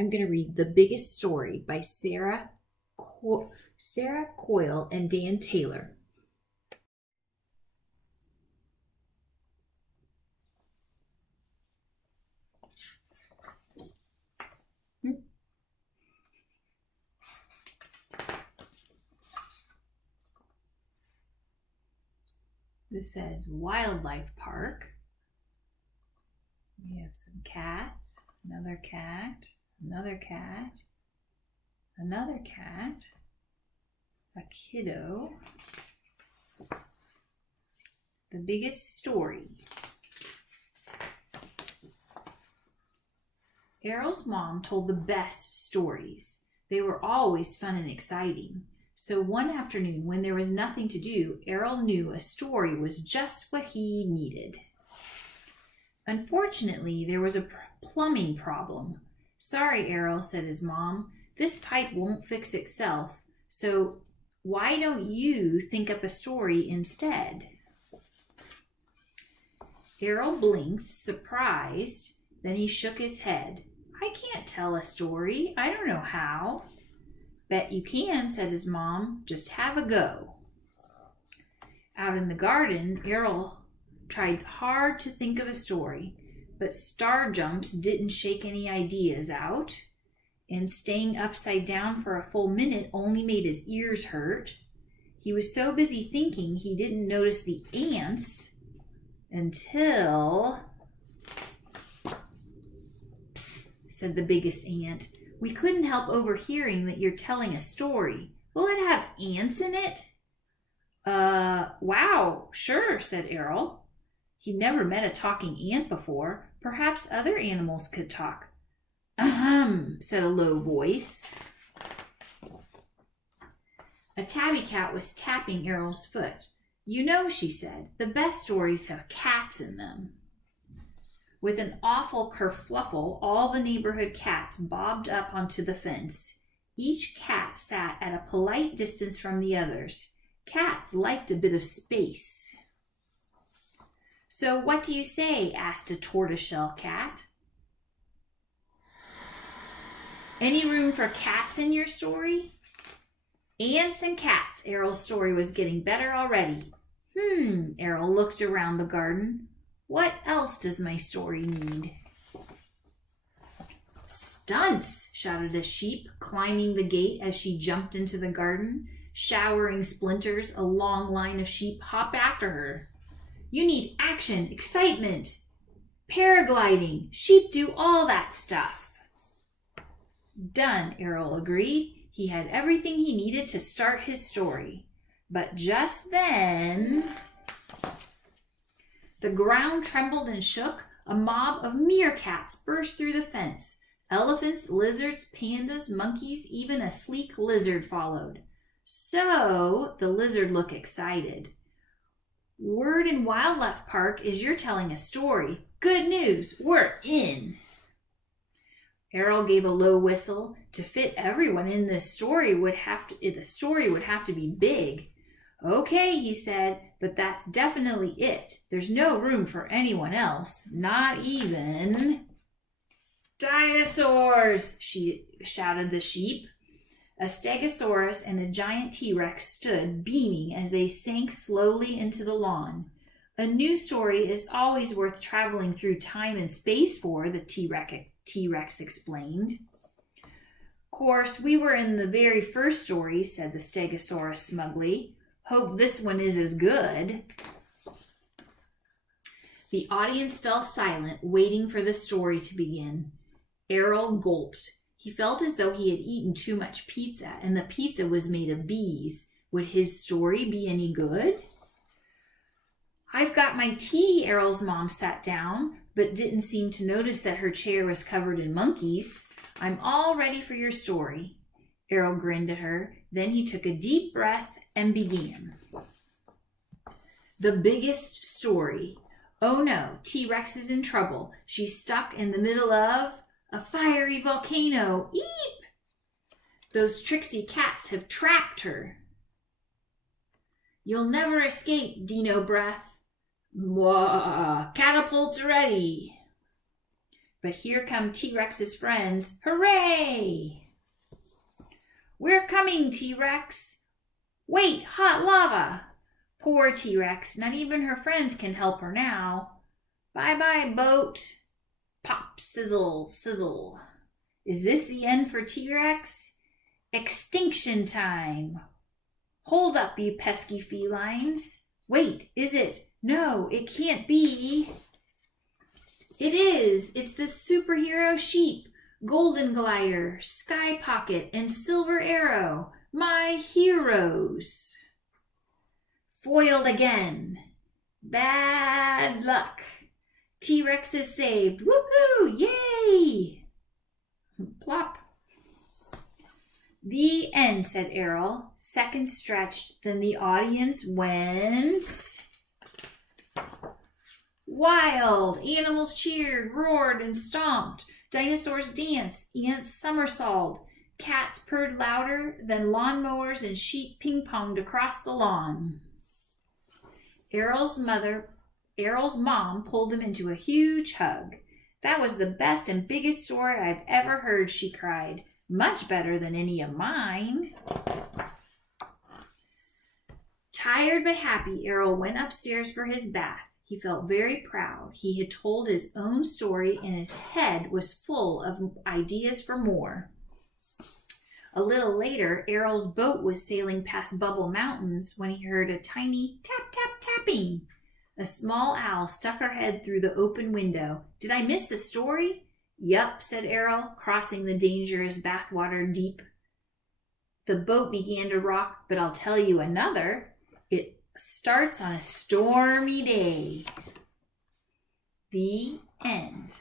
I'm going to read The Biggest Story by Sarah Coyle and Dan Taylor. This says Wildlife Park. We have some cats, another cat, another cat, another cat, a kiddo. The Biggest Story. Errol's mom told the best stories. They were always fun and exciting. So one afternoon, when there was nothing to do, Errol knew a story was just what he needed. Unfortunately, there was a plumbing problem. Sorry, Errol, said his mom. This pipe won't fix itself, so why don't you think up a story instead? Errol blinked, surprised. Then he shook his head. I can't tell a story. I don't know how. Bet you can, said his mom. Just have a go. Out in the garden, Errol tried hard to think of a story, but star jumps didn't shake any ideas out, and staying upside down for a full minute only made his ears hurt. He was so busy thinking he didn't notice the ants until... Psst, said the biggest ant. We couldn't help overhearing that you're telling a story. Will it have ants in it? Wow, sure, said Errol. He'd never met a talking ant before. Perhaps other animals could talk. Ahem, said a low voice. A tabby cat was tapping Errol's foot. You know, she said, the best stories have cats in them. With an awful kerfluffle, all the neighborhood cats bobbed up onto the fence. Each cat sat at a polite distance from the others. Cats liked a bit of space. So what do you say? Asked a tortoiseshell cat. Any room for cats in your story? Ants and cats. Errol's story was getting better already. Errol looked around the garden. What else does my story need? Stunts, shouted a sheep, climbing the gate as she jumped into the garden. Showering splinters, a long line of sheep hopped after her. You need action, excitement. Paragliding. Sheep do all that stuff. Done, Errol agreed. He had everything he needed to start his story. But just then... The ground trembled and shook. A mob of meerkats burst through the fence. Elephants, lizards, pandas, monkeys, even a sleek lizard followed. So, the lizard looked excited. Word in Wildlife Park is you're telling a story. Good news, we're in. Errol gave a low whistle. To fit everyone in this story the story would have to be big. Okay, he said, but that's definitely it. There's no room for anyone else, not even... Dinosaurs, shouted the sheep. A stegosaurus and a giant T-Rex stood, beaming as they sank slowly into the lawn. A new story is always worth traveling through time and space for, the T-Rex explained. Course, we were in the very first story, said the stegosaurus smugly. Hope this one is as good. The audience fell silent, waiting for the story to begin. Errol gulped. He felt as though he had eaten too much pizza, and the pizza was made of bees. Would his story be any good? I've got my tea, Errol's mom sat down, but didn't seem to notice that her chair was covered in monkeys. I'm all ready for your story. Errol grinned at her. Then he took a deep breath and began. The biggest story. Oh no, T-Rex is in trouble. She's stuck in the middle of a fiery volcano. Eep! Those tricksy cats have trapped her. You'll never escape, Dino breath. Mwah! Catapults ready. But here come T-Rex's friends. Hooray! We're coming, T-Rex. Wait, hot lava. Poor T-Rex, not even her friends can help her now. Bye-bye, boat. Pop, sizzle, sizzle. Is this the end for T-Rex? Extinction time. Hold up, you pesky felines. Wait, is it? No, it can't be. It is. It's the superhero sheep, Golden Glider, Sky Pocket, and Silver Arrow. My heroes. Foiled again. Bad luck. T-Rex is saved. Woohoo! Yay! Plop. The end, said Errol. Seconds stretched, then the audience went wild. Animals cheered, roared, and stomped. Dinosaurs danced, ants somersaulted. Cats purred louder than lawnmowers, and sheep ping-ponged across the lawn. Errol's mom pulled him into a huge hug. That was the best and biggest story I've ever heard, she cried. Much better than any of mine. Tired but happy, Errol went upstairs for his bath. He felt very proud. He had told his own story, and his head was full of ideas for more. A little later, Errol's boat was sailing past Bubble Mountains when he heard a tiny tap, tap, tapping. A small owl stuck her head through the open window. Did I miss the story? Yup, said Errol, crossing the dangerous bathwater deep. The boat began to rock, but I'll tell you another. It starts on a stormy day. The end.